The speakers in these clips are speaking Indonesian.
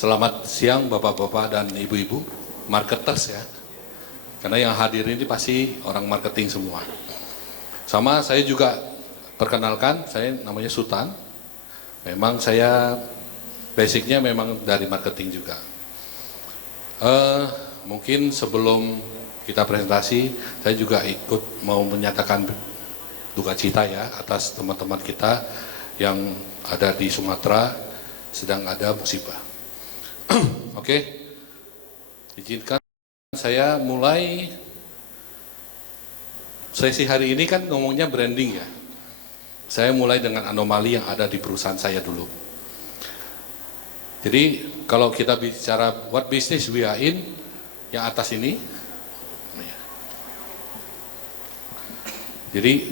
Selamat siang Bapak-Bapak dan Ibu-Ibu, marketers ya. Karena yang hadir ini pasti orang marketing semua. Sama saya juga perkenalkan, saya namanya Sultan. Memang saya basicnya memang dari marketing juga. Mungkin sebelum kita presentasi, saya juga ikut mau menyatakan duka cita ya atas teman-teman kita yang ada di Sumatera sedang ada musibah. Oke, izinkan saya mulai sesi hari ini kan ngomongnya branding ya. Saya mulai dengan anomali yang ada di perusahaan saya dulu. Jadi kalau kita bicara what business we are in, yang atas ini. Jadi,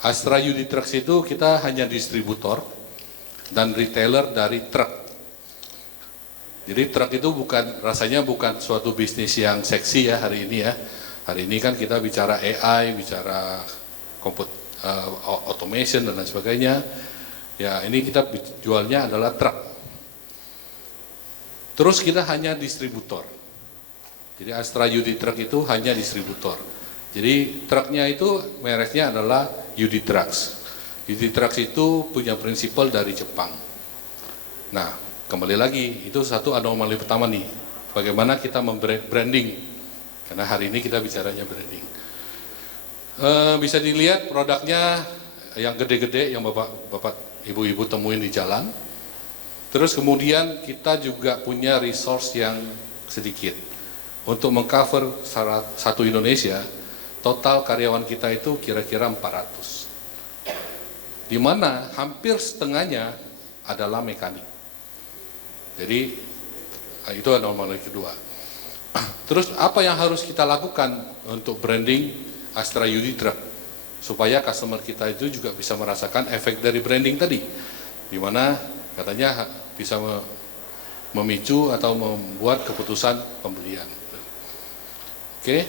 Astra Yudi Trucks itu kita hanya distributor dan retailer dari truk. Jadi truk itu rasanya bukan suatu bisnis yang seksi ya hari ini ya. Hari ini kan kita bicara AI, bicara automation dan lain sebagainya. Ya ini kita jualnya adalah truk. Terus kita hanya distributor. Jadi Astra Yudi Truck itu hanya distributor. Jadi truknya itu mereknya adalah Yudi Trucks. Yudi Trucks itu punya prinsipal dari Jepang. Nah, kembali lagi, itu satu anomali pertama nih, bagaimana kita branding, karena hari ini kita bicaranya branding. Bisa dilihat produknya yang gede-gede, yang bapak, ibu-ibu temuin di jalan. Terus kemudian kita juga punya resource yang sedikit. Untuk mengcover satu Indonesia, total karyawan kita itu kira-kira 400. Di mana hampir setengahnya adalah mekanik. Jadi itu anomali kedua. Terus apa yang harus kita lakukan untuk branding Astra Yudi Truck supaya customer kita itu juga bisa merasakan efek dari branding tadi, di mana katanya bisa memicu atau membuat keputusan pembelian. Oke.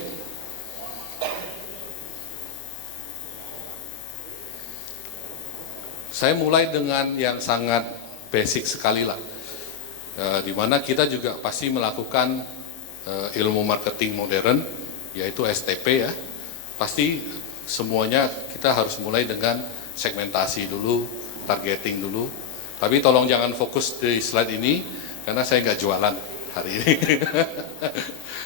Saya mulai dengan yang sangat basic sekali lah. Di mana kita juga pasti melakukan ilmu marketing modern, yaitu STP ya. Pasti semuanya kita harus mulai dengan segmentasi dulu, targeting dulu. Tapi tolong jangan fokus di slide ini, karena saya nggak jualan hari ini.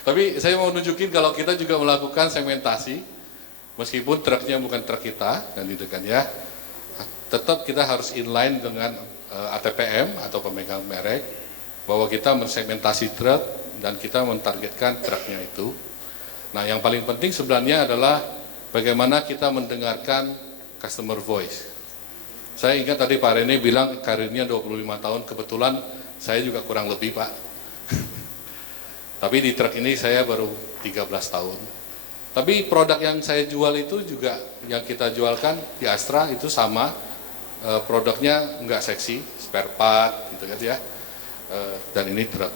Tapi saya mau nunjukin kalau kita juga melakukan segmentasi, meskipun truknya bukan truk kita, dan itu kan ya, tetap kita harus inline dengan ATPM atau pemegang merek, bahwa kita mensegmentasi truk dan kita mentargetkan truknya itu. Nah, yang paling penting sebenarnya adalah bagaimana kita mendengarkan customer voice. Saya ingat tadi Pak Rene bilang karirnya 25 tahun, kebetulan saya juga kurang lebih Pak. Tapi di truk ini saya baru 13 tahun. Tapi produk yang saya jual itu juga, yang kita jualkan di Astra itu sama, produknya nggak seksi, spare part gitu kan ya. Dan ini truk.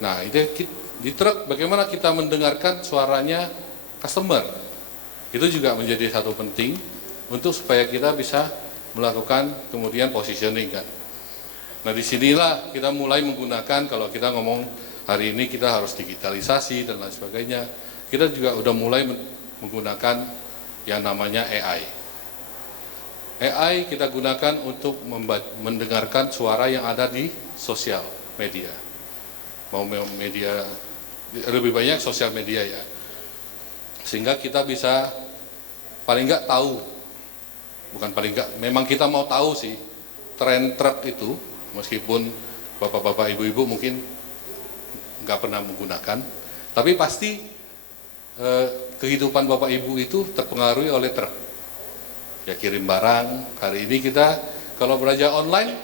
Nah, di truk bagaimana kita mendengarkan suaranya customer, itu juga menjadi satu penting untuk supaya kita bisa melakukan kemudian positioning kan. Nah, disinilah kita mulai menggunakan, kalau kita ngomong hari ini kita harus digitalisasi dan lain sebagainya, kita juga udah mulai menggunakan yang namanya AI. AI kita gunakan untuk mendengarkan suara yang ada di sosial media. Mau media, lebih banyak sosial media ya. Sehingga kita bisa paling nggak tahu, bukan paling nggak, memang kita mau tahu sih tren truk itu, meskipun bapak-bapak ibu-ibu mungkin nggak pernah menggunakan, tapi pasti kehidupan bapak ibu itu terpengaruhi oleh truk. Ya kirim barang, hari ini kita kalau belanja online,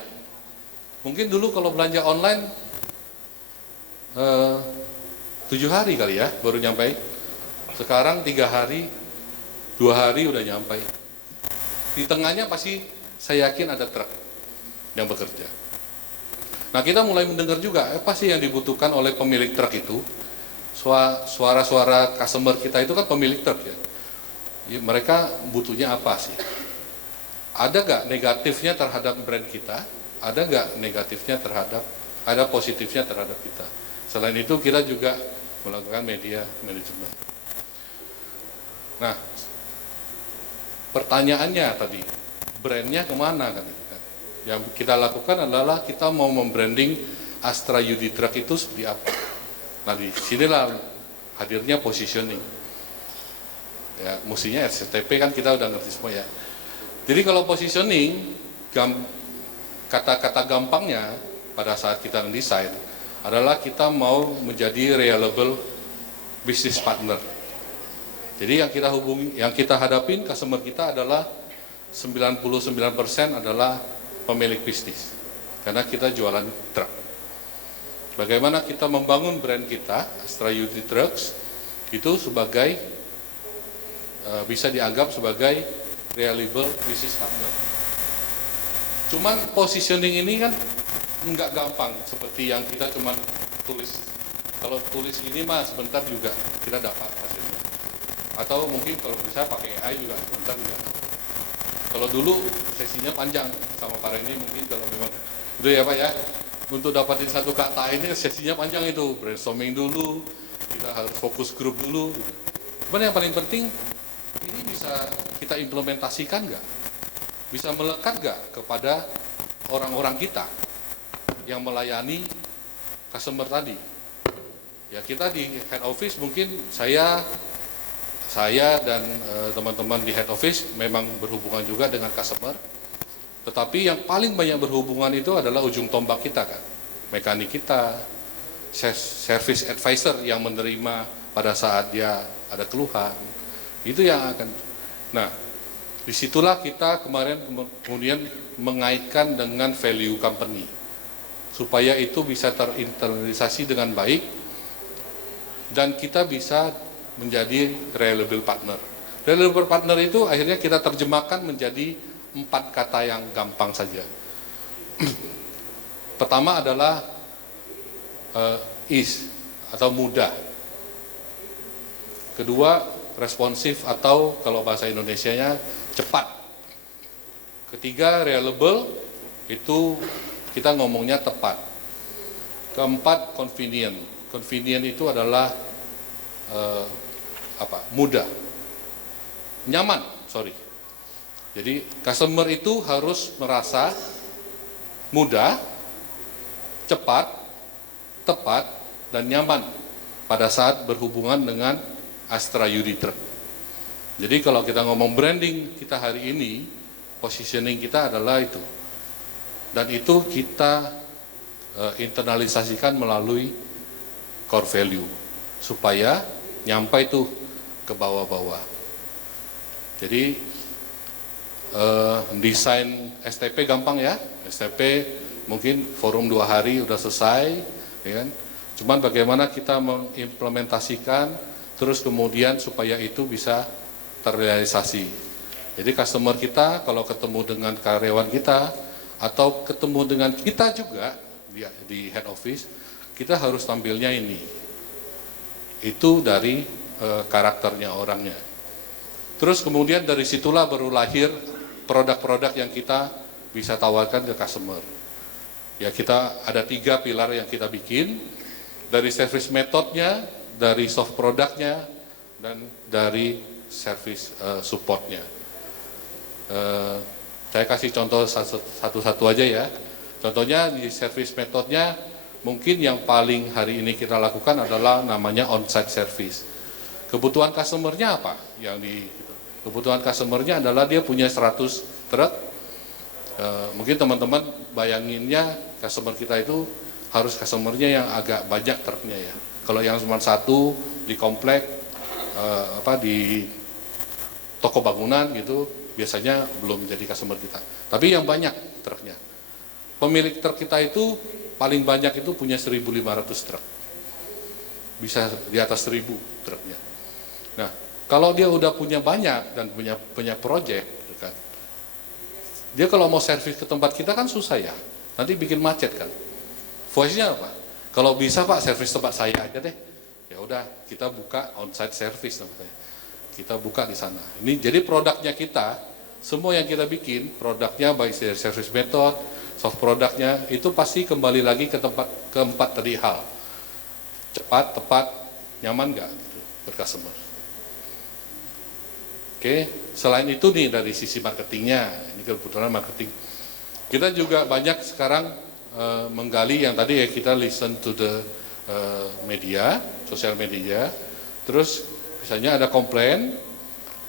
mungkin dulu kalau belanja online 7 hari kali ya baru nyampe. Sekarang 3 hari, 2 hari udah nyampe. Di tengahnya pasti saya yakin ada truk yang bekerja. Nah, kita mulai mendengar juga apa sih yang dibutuhkan oleh pemilik truk itu. Suara-suara customer kita itu kan pemilik truk ya. Mereka butuhnya apa sih? Ada nggak negatifnya terhadap brand kita? Ada nggak negatifnya terhadap ada positifnya terhadap kita. Selain itu kita juga melakukan media manajemen. Nah, pertanyaannya tadi, brandnya kemana kan? Yang kita lakukan adalah kita mau membranding Astra UD Truck itu seperti apa. Nah, di sinilah hadirnya positioning. Ya, mestinya STP kan kita udah ngerti semua ya. Jadi kalau positioning, kata-kata gampangnya pada saat kita mendesain adalah kita mau menjadi reliable business partner. Jadi yang kita hadapin customer kita adalah 99% adalah pemilik bisnis. Karena kita jualan truk. Bagaimana kita membangun brand kita, Astra UD Trucks, itu sebagai bisa dianggap sebagai reliable business partner. Cuman positioning ini kan nggak gampang seperti yang kita cuman tulis. Kalau tulis ini mah sebentar juga kita dapat hasilnya. Atau mungkin kalau bisa pakai AI juga sebentar juga. Kalau dulu sesinya panjang sama Pak Randy mungkin kalau memang itu ya Pak ya. Untuk dapatin satu kata ini sesinya panjang itu, brainstorming dulu, kita harus fokus grup dulu. Cuman yang paling penting ini bisa kita implementasikan nggak? Bisa melekat nggak kepada orang-orang kita yang melayani customer tadi? Ya kita di head office mungkin saya dan teman-teman di head office memang berhubungan juga dengan customer, tetapi yang paling banyak berhubungan itu adalah ujung tombak kita kan, mekanik kita, service advisor yang menerima pada saat dia ada keluhan, itu yang akan. Nah, disitulah kita kemarin kemudian mengaitkan dengan value company, supaya itu bisa terinternalisasi dengan baik, dan kita bisa menjadi reliable partner. Reliable partner itu akhirnya kita terjemahkan menjadi 4 kata yang gampang saja. Pertama adalah ease atau mudah. Kedua, responsif atau kalau bahasa Indonesianya cepat. Ketiga, reliable, itu kita ngomongnya tepat. Keempat, convenient. Convenient itu adalah mudah, nyaman, Jadi customer itu harus merasa mudah, cepat, tepat, dan nyaman pada saat berhubungan dengan Astra UD Truck. Jadi kalau kita ngomong branding kita hari ini, positioning kita adalah itu. Dan itu kita internalisasikan melalui core value supaya nyampe itu ke bawah-bawah. Jadi desain STP gampang ya. STP mungkin forum 2 hari udah selesai, ya kan? Cuman bagaimana kita mengimplementasikan terus kemudian supaya itu bisa terrealisasi. Jadi customer kita kalau ketemu dengan karyawan kita atau ketemu dengan kita juga di head office, kita harus tampilnya ini. Itu dari karakternya orangnya. Terus kemudian dari situlah baru lahir produk-produk yang kita bisa tawarkan ke customer. Ya kita ada 3 pilar yang kita bikin, dari service metodnya, dari soft produknya, dan dari service supportnya. Saya kasih contoh satu-satu aja ya. Contohnya di service metodnya, mungkin yang paling hari ini kita lakukan adalah namanya on-site service. Kebutuhan customer-nya apa? Kebutuhan customer-nya adalah dia punya 100 truk. Mungkin teman-teman bayanginnya customer kita itu harus customer-nya yang agak banyak truknya ya. Kalau yang cuma 1 di komplek, di toko bangunan gitu, biasanya belum jadi customer kita. Tapi yang banyak truknya. Pemilik truk kita itu paling banyak itu punya 1.500 truk. Bisa di atas 1.000 truknya. Nah, kalau dia udah punya banyak dan punya project, gitu kan, dia kalau mau servis ke tempat kita kan susah ya, nanti bikin macet kan. Voice-nya apa? Kalau bisa Pak servis tempat saya aja deh. Ya udah kita buka on-site service namanya. Kita buka di sana. Ini jadi produknya kita semua yang kita bikin, produknya baik dari service method, soft produknya, itu pasti kembali lagi ke keempat tadi hal. Cepat, tepat, nyaman nggak gitu, customer. Oke, selain itu nih dari sisi marketingnya, ini kebetulan marketing. Kita juga banyak sekarang menggali yang tadi ya, kita listen to the media, sosial media, terus misalnya ada komplain,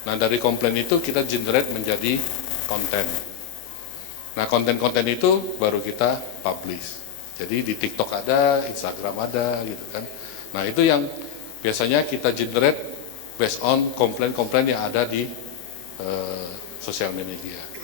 nah dari komplain itu kita generate menjadi konten. Nah konten-konten itu baru kita publish. Jadi di TikTok ada, Instagram ada gitu kan. Nah itu yang biasanya kita generate based on komplain-komplain yang ada di sosial media.